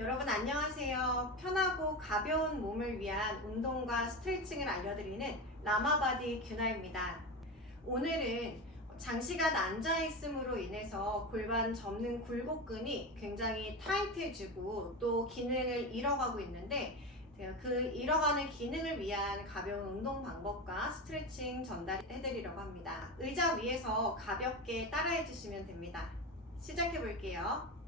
여러분 안녕하세요. 편하고 가벼운 몸을 위한 운동과 스트레칭을 알려드리는 라마바디 규나입니다. 오늘은 장시간 앉아있음으로 인해서 골반 접는 굴곡근이 굉장히 타이트해지고 또 기능을 잃어가고 있는데 제가 그 잃어가는 기능을 위한 가벼운 운동 방법과 스트레칭 전달해드리려고 합니다. 의자 위에서 가볍게 따라해 주시면 됩니다. 시작해 볼게요.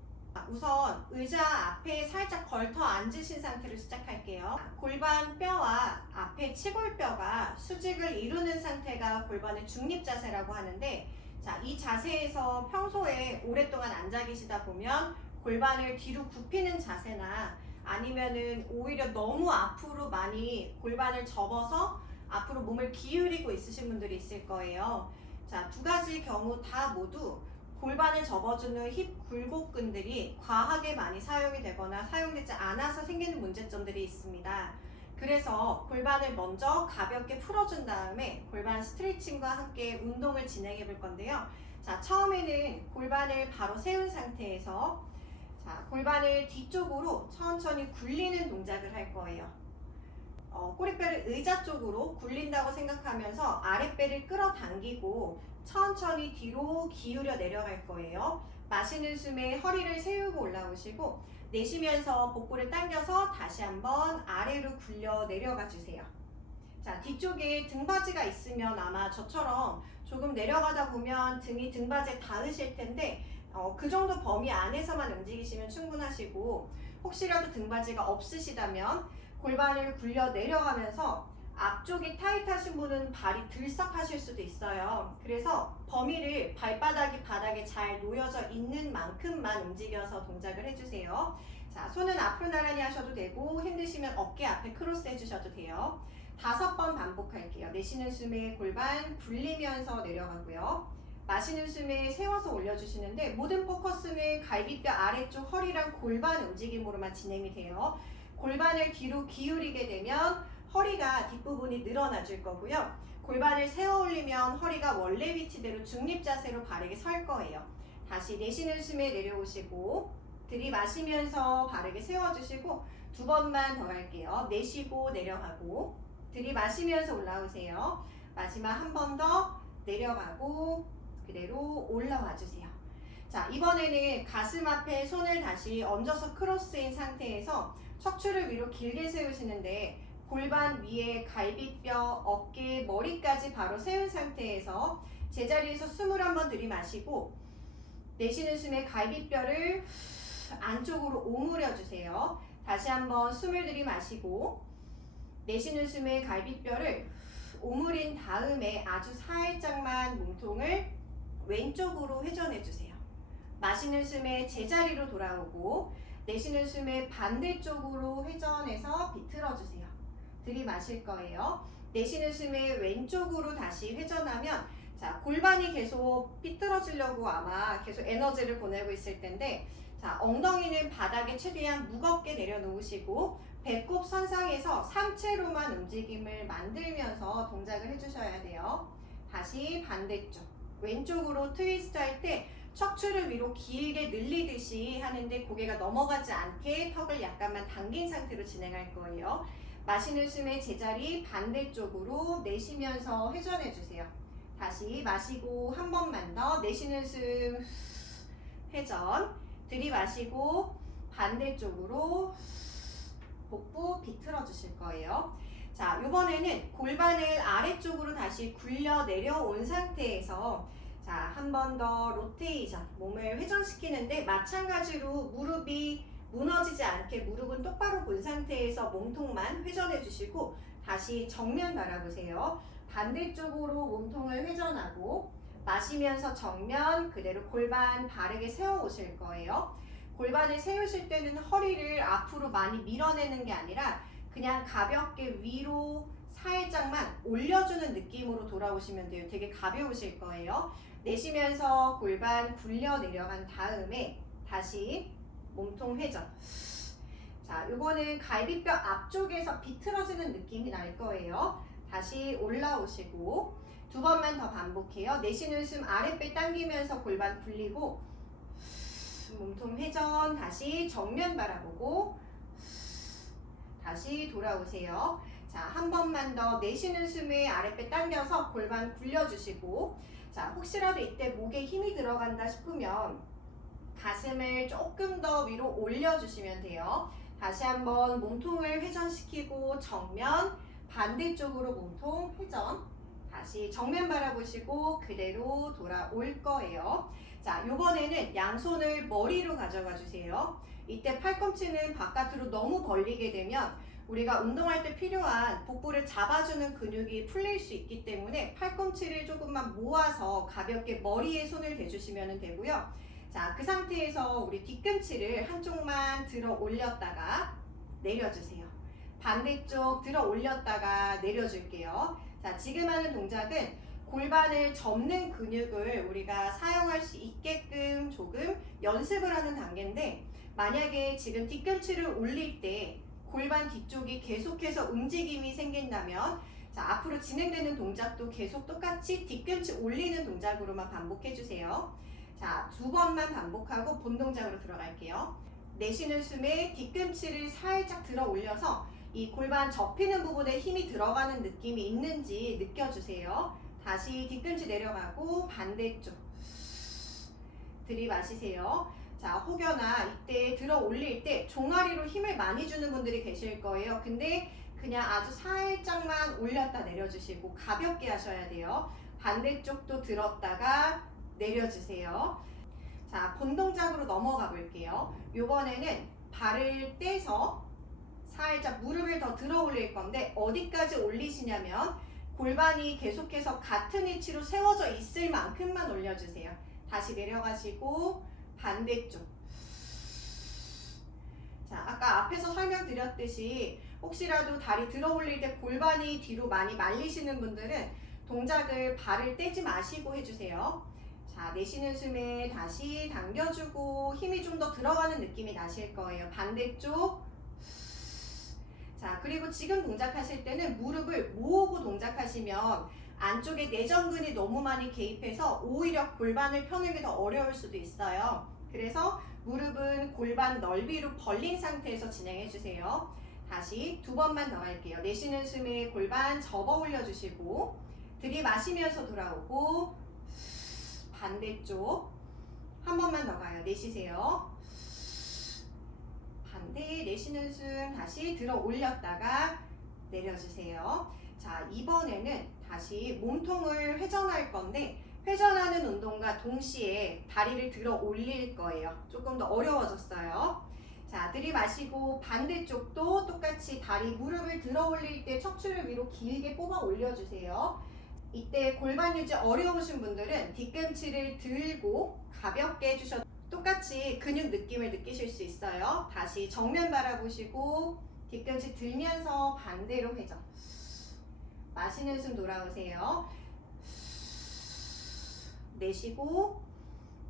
우선 의자 앞에 살짝 걸터 앉으신 상태로 시작할게요. 골반 뼈와 앞에 치골뼈가 수직을 이루는 상태가 골반의 중립 자세라고 하는데, 이 자세에서 평소에 오랫동안 앉아 계시다 보면 골반을 뒤로 굽히는 자세나 아니면은 오히려 너무 앞으로 많이 골반을 접어서 앞으로 몸을 기울이고 있으신 분들이 있을 거예요. 두 가지 경우 다 모두 골반을 접어주는 힙 굴곡근들이 과하게 많이 사용이 되거나 사용되지 않아서 생기는 문제점들이 있습니다. 그래서 골반을 먼저 가볍게 풀어준 다음에 골반 스트레칭과 함께 운동을 진행해 볼 건데요. 처음에는 골반을 바로 세운 상태에서 골반을 뒤쪽으로 천천히 굴리는 동작을 할 거예요. 꼬리뼈를 의자 쪽으로 굴린다고 생각하면서 아랫배를 끌어당기고 천천히 뒤로 기울여 내려갈 거예요. 마시는 숨에 허리를 세우고 올라오시고 내쉬면서 복부를 당겨서 다시 한번 아래로 굴려 내려가 주세요. 뒤쪽에 등받이가 있으면 아마 저처럼 조금 내려가다 보면 등이 등받이에 닿으실 텐데 그 정도 범위 안에서만 움직이시면 충분하시고, 혹시라도 등받이가 없으시다면 골반을 굴려 내려가면서 앞쪽이 타이트하신 분은 발이 들썩하실 수도 있어요. 그래서 범위를 발바닥이 바닥에 잘 놓여져 있는 만큼만 움직여서 동작을 해주세요. 손은 앞으로 나란히 하셔도 되고 힘드시면 어깨 앞에 크로스 해주셔도 돼요. 5번 반복할게요. 내쉬는 숨에 골반 굴리면서 내려가고요. 마시는 숨에 세워서 올려주시는데 모든 포커스는 갈비뼈 아래쪽 허리랑 골반 움직임으로만 진행이 돼요. 골반을 뒤로 기울이게 되면 허리가 뒷부분이 늘어나 줄 거고요. 골반을 세워 올리면 허리가 원래 위치대로 중립 자세로 바르게 설 거예요. 다시 내쉬는 숨에 내려오시고 들이마시면서 바르게 세워주시고 2번만 더 할게요. 내쉬고 내려가고 들이마시면서 올라오세요. 마지막 한 번 더 내려가고 그대로 올라와 주세요. 이번에는 가슴 앞에 손을 다시 얹어서 크로스인 상태에서 척추를 위로 길게 세우시는데 골반 위에 갈비뼈, 어깨, 머리까지 바로 세운 상태에서 제자리에서 숨을 한번 들이마시고 내쉬는 숨에 갈비뼈를 안쪽으로 오므려 주세요. 다시 한번 숨을 들이마시고 내쉬는 숨에 갈비뼈를 오므린 다음에 아주 살짝만 몸통을 왼쪽으로 회전해 주세요. 마시는 숨에 제자리로 돌아오고 내쉬는 숨에 반대쪽으로 회전해서 비틀어 주세요. 들이마실 거예요. 내쉬는 숨에 왼쪽으로 다시 회전하면 골반이 계속 삐뚤어지려고 아마 계속 에너지를 보내고 있을 텐데, 엉덩이는 바닥에 최대한 무겁게 내려놓으시고 배꼽 선상에서 상체로만 움직임을 만들면서 동작을 해주셔야 돼요. 다시 반대쪽 왼쪽으로 트위스트 할 때 척추를 위로 길게 늘리듯이 하는데 고개가 넘어가지 않게 턱을 약간만 당긴 상태로 진행할 거예요. 마시는 숨에 제자리 반대쪽으로 내쉬면서 회전해 주세요. 다시 마시고 한 번만 더 내쉬는 숨 회전, 들이마시고 반대쪽으로 복부 비틀어 주실 거예요. 이번에는 골반을 아래쪽으로 다시 굴려 내려온 상태에서 한 번 더 로테이션, 몸을 회전시키는데 마찬가지로 무릎이 무너지지 않게 무릎은 똑바로 본 상태에서 몸통만 회전해 주시고 다시 정면 바라보세요. 반대쪽으로 몸통을 회전하고 마시면서 정면 그대로 골반 바르게 세워 오실 거예요. 골반을 세우실 때는 허리를 앞으로 많이 밀어내는 게 아니라 그냥 가볍게 위로 살짝만 올려주는 느낌으로 돌아오시면 돼요. 되게 가벼우실 거예요. 내쉬면서 골반 굴려 내려간 다음에 다시 몸통 회전. 요거는 갈비뼈 앞쪽에서 비틀어지는 느낌이 날 거예요. 다시 올라오시고 2번만 더 반복해요. 내쉬는 숨 아랫배 당기면서 골반 굴리고 몸통 회전, 다시 정면 바라보고 다시 돌아오세요. 자, 한 번만 더 내쉬는 숨에 아랫배 당겨서 골반 굴려주시고, 자, 혹시라도 이때 목에 힘이 들어간다 싶으면 가슴을 조금 더 위로 올려주시면 돼요. 다시 한번 몸통을 회전시키고 정면, 반대쪽으로 몸통 회전, 다시 정면 바라보시고 그대로 돌아올 거예요. 자, 요번에는 양손을 머리로 가져가 주세요. 이때 팔꿈치는 바깥으로 너무 벌리게 되면 우리가 운동할 때 필요한 복부를 잡아주는 근육이 풀릴 수 있기 때문에 팔꿈치를 조금만 모아서 가볍게 머리에 손을 대주시면 되고요. 자, 그 상태에서 우리 뒤꿈치를 한쪽만 들어 올렸다가 내려주세요. 반대쪽 들어 올렸다가 내려줄게요. 자, 지금 하는 동작은 골반을 접는 근육을 우리가 사용할 수 있게끔 조금 연습을 하는 단계인데, 만약에 지금 뒤꿈치를 올릴 때 골반 뒤쪽이 계속해서 움직임이 생긴다면, 자, 앞으로 진행되는 동작도 계속 똑같이 뒤꿈치 올리는 동작으로만 반복해 주세요. 자, 2번만 반복하고 본 동작으로 들어갈게요. 내쉬는 숨에 뒤꿈치를 살짝 들어 올려서 이 골반 접히는 부분에 힘이 들어가는 느낌이 있는지 느껴주세요. 다시 뒤꿈치 내려가고 반대쪽 들이마시세요. 자, 혹여나 이때 들어 올릴 때 종아리로 힘을 많이 주는 분들이 계실 거예요. 근데 그냥 아주 살짝만 올렸다 내려주시고 가볍게 하셔야 돼요. 반대쪽도 들었다가 내려주세요. 자, 본 동작으로 넘어가 볼게요. 요번에는 발을 떼서 살짝 무릎을 더 들어 올릴 건데, 어디까지 올리시냐면 골반이 계속해서 같은 위치로 세워져 있을 만큼만 올려주세요. 다시 내려가시고 반대쪽. 자, 아까 앞에서 설명드렸듯이 혹시라도 다리 들어 올릴 때 골반이 뒤로 많이 말리시는 분들은 동작을 발을 떼지 마시고 해주세요. 자, 내쉬는 숨에 다시 당겨주고 힘이 좀 더 들어가는 느낌이 나실 거예요. 반대쪽. 자, 그리고 지금 동작하실 때는 무릎을 모으고 동작하시면 안쪽에 내전근이 너무 많이 개입해서 오히려 골반을 펴는 게 더 어려울 수도 있어요. 그래서 무릎은 골반 넓이로 벌린 상태에서 진행해 주세요. 다시 2번만 더 할게요. 내쉬는 숨에 골반 접어 올려주시고 들이마시면서 돌아오고 반대쪽 한 번만 더 가요. 내쉬세요. 반대 내쉬는 숨 다시 들어 올렸다가 내려주세요. 자, 이번에는 다시 몸통을 회전할 건데, 회전하는 운동과 동시에 다리를 들어 올릴 거예요. 조금 더 어려워졌어요. 자, 들이마시고 반대쪽도 똑같이 다리 무릎을 들어 올릴 때 척추를 위로 길게 뽑아 올려주세요. 이때 골반 유지 어려우신 분들은 뒤꿈치를 들고 가볍게 해주셔도 똑같이 근육 느낌을 느끼실 수 있어요. 다시 정면 바라보시고 뒤꿈치 들면서 반대로 회전. 마시는 숨 돌아오세요. 내쉬고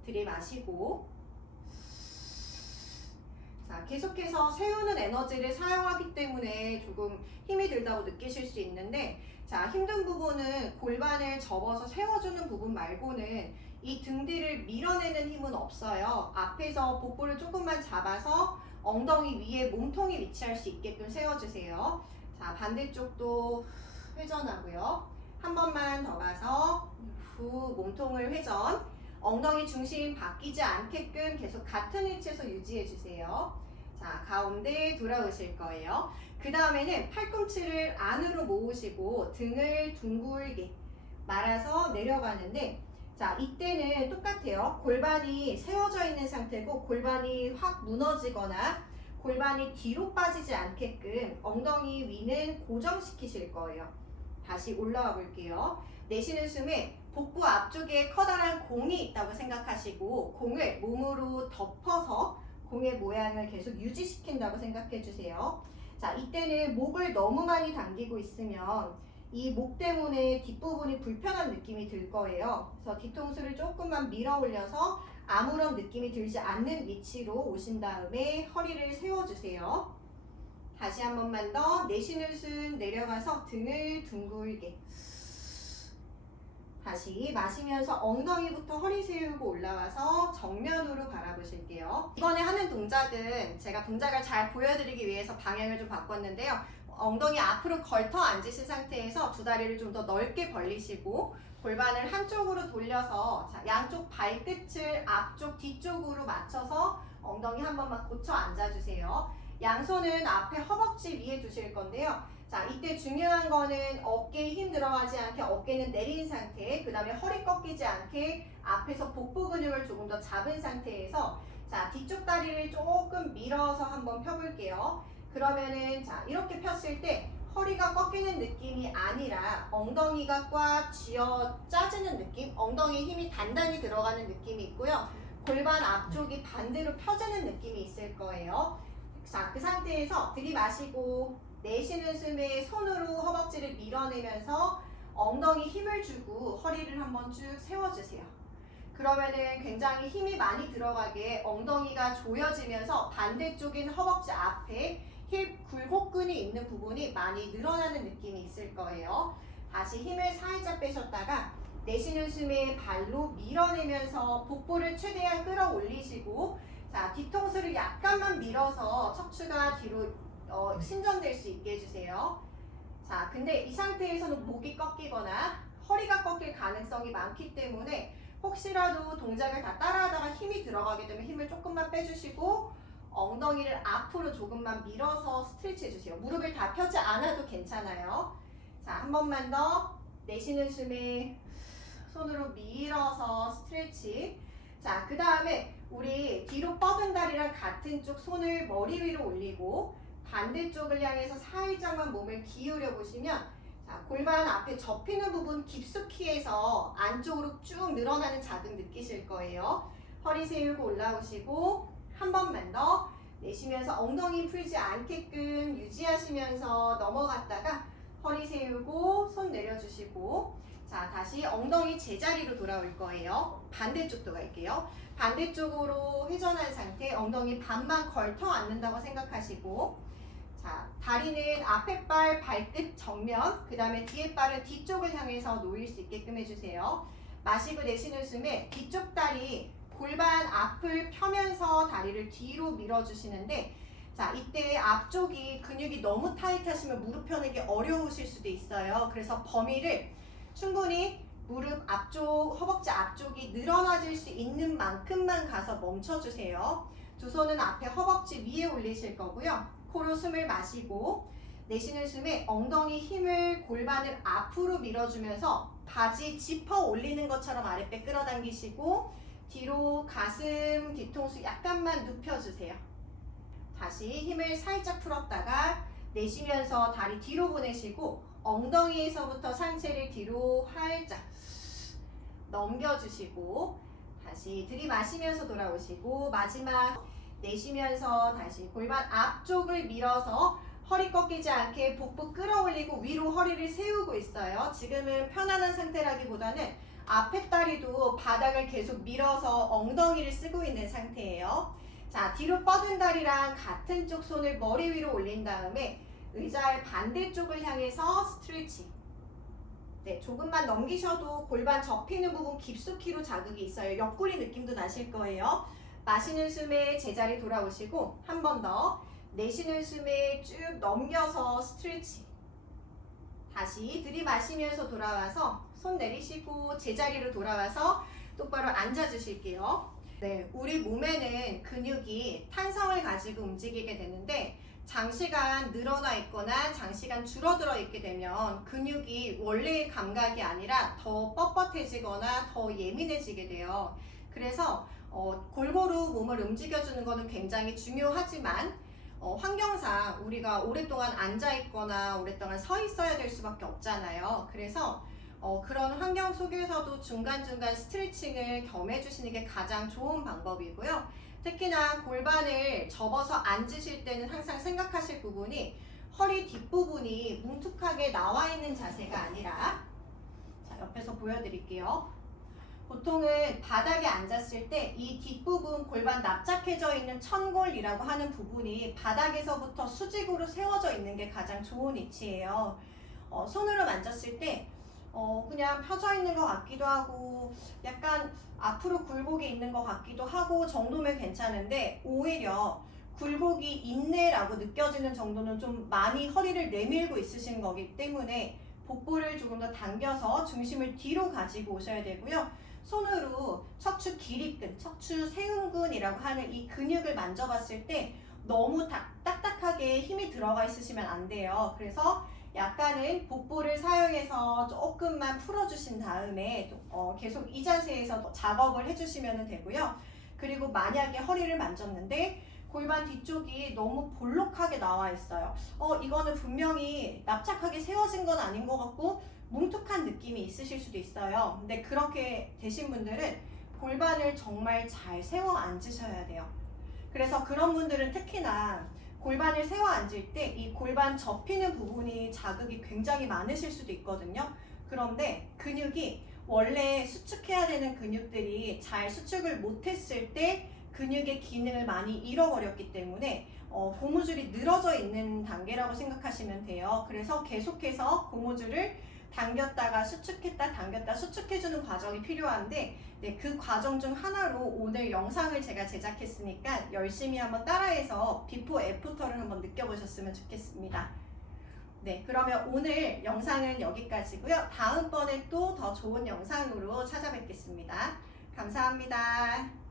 들이마시고. 자, 계속해서 세우는 에너지를 사용하기 때문에 조금 힘이 들다고 느끼실 수 있는데, 자, 힘든 부분은 골반을 접어서 세워주는 부분 말고는 이 등 뒤를 밀어내는 힘은 없어요. 앞에서 복부를 조금만 잡아서 엉덩이 위에 몸통이 위치할 수 있게끔 세워주세요. 자, 반대쪽도 회전하고요. 한 번만 더 가서 후 몸통을 회전. 엉덩이 중심 바뀌지 않게끔 계속 같은 위치에서 유지해주세요. 자, 가운데 돌아오실 거예요. 그 다음에는 팔꿈치를 안으로 모으시고 등을 둥글게 말아서 내려가는데, 자, 이때는 똑같아요. 골반이 세워져 있는 상태고 골반이 확 무너지거나 골반이 뒤로 빠지지 않게끔 엉덩이 위는 고정시키실 거예요. 다시 올라와 볼게요. 내쉬는 숨에 복부 앞쪽에 커다란 공이 있다고 생각하시고 공을 몸으로 덮어서 공의 모양을 계속 유지시킨다고 생각해 주세요. 자, 이때는 목을 너무 많이 당기고 있으면 이 목 때문에 뒷부분이 불편한 느낌이 들 거예요. 그래서 뒤통수를 조금만 밀어 올려서 아무런 느낌이 들지 않는 위치로 오신 다음에 허리를 세워주세요. 다시 한 번만 더. 내쉬는 숨 내려가서 등을 둥글게. 다시 마시면서 엉덩이부터 허리 세우고 올라와서 정면으로 바라보실게요. 이번에 하는 동작은 제가 동작을 잘 보여드리기 위해서 방향을 좀 바꿨는데요. 엉덩이 앞으로 걸터 앉으신 상태에서 두 다리를 좀 더 넓게 벌리시고 골반을 한쪽으로 돌려서 양쪽 발끝을 앞쪽 뒤쪽으로 맞춰서 엉덩이 한 번만 고쳐 앉아주세요. 양손은 앞에 허벅지 위에 두실 건데요. 자, 이때 중요한 거는 어깨에 힘 들어가지 않게 어깨는 내린 상태, 그 다음에 허리 꺾이지 않게 앞에서 복부 근육을 조금 더 잡은 상태에서 자, 뒤쪽 다리를 조금 밀어서 한번 펴볼게요. 그러면은 자, 이렇게 폈을 때 허리가 꺾이는 느낌이 아니라 엉덩이가 꽉 쥐어 짜지는 느낌, 엉덩이에 힘이 단단히 들어가는 느낌이 있고요. 골반 앞쪽이 반대로 펴지는 느낌이 있을 거예요. 자, 그 상태에서 들이마시고 내쉬는 숨에 손으로 허벅지를 밀어내면서 엉덩이 힘을 주고 허리를 한번 쭉 세워주세요. 그러면은 굉장히 힘이 많이 들어가게 엉덩이가 조여지면서 반대쪽인 허벅지 앞에 힙 굴곡근이 있는 부분이 많이 늘어나는 느낌이 있을 거예요. 다시 힘을 살짝 빼셨다가 내쉬는 숨에 발로 밀어내면서 복부를 최대한 끌어올리시고 자, 뒤통수를 약간만 밀어서 척추가 뒤로 신전될 수 있게 해주세요. 자, 근데 이 상태에서는 목이 꺾이거나 허리가 꺾일 가능성이 많기 때문에 혹시라도 동작을 다 따라하다가 힘이 들어가게 되면 힘을 조금만 빼주시고 엉덩이를 앞으로 조금만 밀어서 스트레치 해주세요. 무릎을 다 펴지 않아도 괜찮아요. 자, 한 번만 더 내쉬는 숨에 손으로 밀어서 스트레치. 자, 그 다음에 우리 뒤로 뻗은 다리랑 같은 쪽 손을 머리 위로 올리고 반대쪽을 향해서 살짝만 몸을 기울여 보시면 자, 골반 앞에 접히는 부분 깊숙이 해서 안쪽으로 쭉 늘어나는 자극 느끼실 거예요. 허리 세우고 올라오시고 한 번만 더 내쉬면서 엉덩이 풀지 않게끔 유지하시면서 넘어갔다가 허리 세우고 손 내려주시고 자, 다시 엉덩이 제자리로 돌아올 거예요. 반대쪽도 갈게요. 반대쪽으로 회전한 상태, 엉덩이 반만 걸터 앉는다고 생각하시고 자, 다리는 앞에 발 발끝 정면, 그 다음에 뒤에 발은 뒤쪽을 향해서 놓일 수 있게끔 해주세요. 마시고 내쉬는 숨에 뒤쪽 다리 골반 앞을 펴면서 다리를 뒤로 밀어주시는데 자, 이때 앞쪽이 근육이 너무 타이트하시면 무릎 펴는 게 어려우실 수도 있어요. 그래서 범위를 충분히 무릎 앞쪽, 허벅지 앞쪽이 늘어나질 수 있는 만큼만 가서 멈춰주세요. 두 손은 앞에 허벅지 위에 올리실 거고요. 코로 숨을 마시고 내쉬는 숨에 엉덩이 힘을 골반을 앞으로 밀어주면서 바지 지퍼 올리는 것처럼 아랫배 끌어당기시고 뒤로 가슴, 뒤통수 약간만 눕혀주세요. 다시 힘을 살짝 풀었다가 내쉬면서 다리 뒤로 보내시고 엉덩이에서부터 상체를 뒤로 활짝 넘겨주시고 다시 들이마시면서 돌아오시고 마지막 내쉬면서 다시 골반 앞쪽을 밀어서 허리 꺾이지 않게 복부 끌어올리고 위로 허리를 세우고 있어요. 지금은 편안한 상태라기보다는 앞에 다리도 바닥을 계속 밀어서 엉덩이를 쓰고 있는 상태예요. 자, 뒤로 뻗은 다리랑 같은 쪽 손을 머리 위로 올린 다음에 의자의 반대쪽을 향해서 스트레치. 네, 조금만 넘기셔도 골반 접히는 부분 깊숙이로 자극이 있어요. 옆구리 느낌도 나실 거예요. 마시는 숨에 제자리 돌아오시고 한 번 더 내쉬는 숨에 쭉 넘겨서 스트레치. 다시 들이마시면서 돌아와서 손 내리시고 제자리로 돌아와서 똑바로 앉아주실게요. 네, 우리 몸에는 근육이 탄성을 가지고 움직이게 되는데 장시간 늘어나 있거나 장시간 줄어들어 있게 되면 근육이 원래의 감각이 아니라 더 뻣뻣해지거나 더 예민해지게 돼요. 그래서 골고루 몸을 움직여주는 것은 굉장히 중요하지만 환경상 우리가 오랫동안 앉아 있거나 오랫동안 서 있어야 될 수밖에 없잖아요. 그래서 그런 환경 속에서도 중간중간 스트레칭을 겸해 주시는 게 가장 좋은 방법이고요. 특히나 골반을 접어서 앉으실 때는 항상 생각하실 부분이 허리 뒷부분이 뭉툭하게 나와 있는 자세가 아니라 자, 옆에서 보여드릴게요. 보통은 바닥에 앉았을 때 이 뒷부분 골반 납작해져 있는 천골이라고 하는 부분이 바닥에서부터 수직으로 세워져 있는 게 가장 좋은 위치예요. 손으로 만졌을 때 그냥 펴져 있는 것 같기도 하고 약간 앞으로 굴곡이 있는 것 같기도 하고 정도면 괜찮은데 오히려 굴곡이 있네라고 느껴지는 정도는 좀 많이 허리를 내밀고 있으신 거기 때문에 복부를 조금 더 당겨서 중심을 뒤로 가지고 오셔야 되고요. 손으로 척추 기립근, 척추 세움근이라고 하는 이 근육을 만져봤을 때 너무 딱딱하게 힘이 들어가 있으시면 안 돼요. 그래서 약간은 복부를 사용해서 조금만 풀어주신 다음에 계속 이 자세에서 작업을 해주시면 되고요. 그리고 만약에 허리를 만졌는데 골반 뒤쪽이 너무 볼록하게 나와 있어요. 이거는 분명히 납작하게 세워진 건 아닌 것 같고 뭉툭한 느낌이 있으실 수도 있어요. 근데 그렇게 되신 분들은 골반을 정말 잘 세워 앉으셔야 돼요. 그래서 그런 분들은 특히나 골반을 세워 앉을 때 이 골반 접히는 부분이 자극이 굉장히 많으실 수도 있거든요. 그런데 근육이 원래 수축해야 되는 근육들이 잘 수축을 못했을 때 근육의 기능을 많이 잃어버렸기 때문에 고무줄이 늘어져 있는 단계라고 생각하시면 돼요. 그래서 계속해서 고무줄을 당겼다가 수축했다 당겼다 수축해주는 과정이 필요한데 네, 그 과정 중 하나로 오늘 영상을 제가 제작했으니까 열심히 한번 따라해서 비포 애프터를 한번 느껴보셨으면 좋겠습니다. 네, 그러면 오늘 영상은 여기까지고요. 다음번에 또 더 좋은 영상으로 찾아뵙겠습니다. 감사합니다.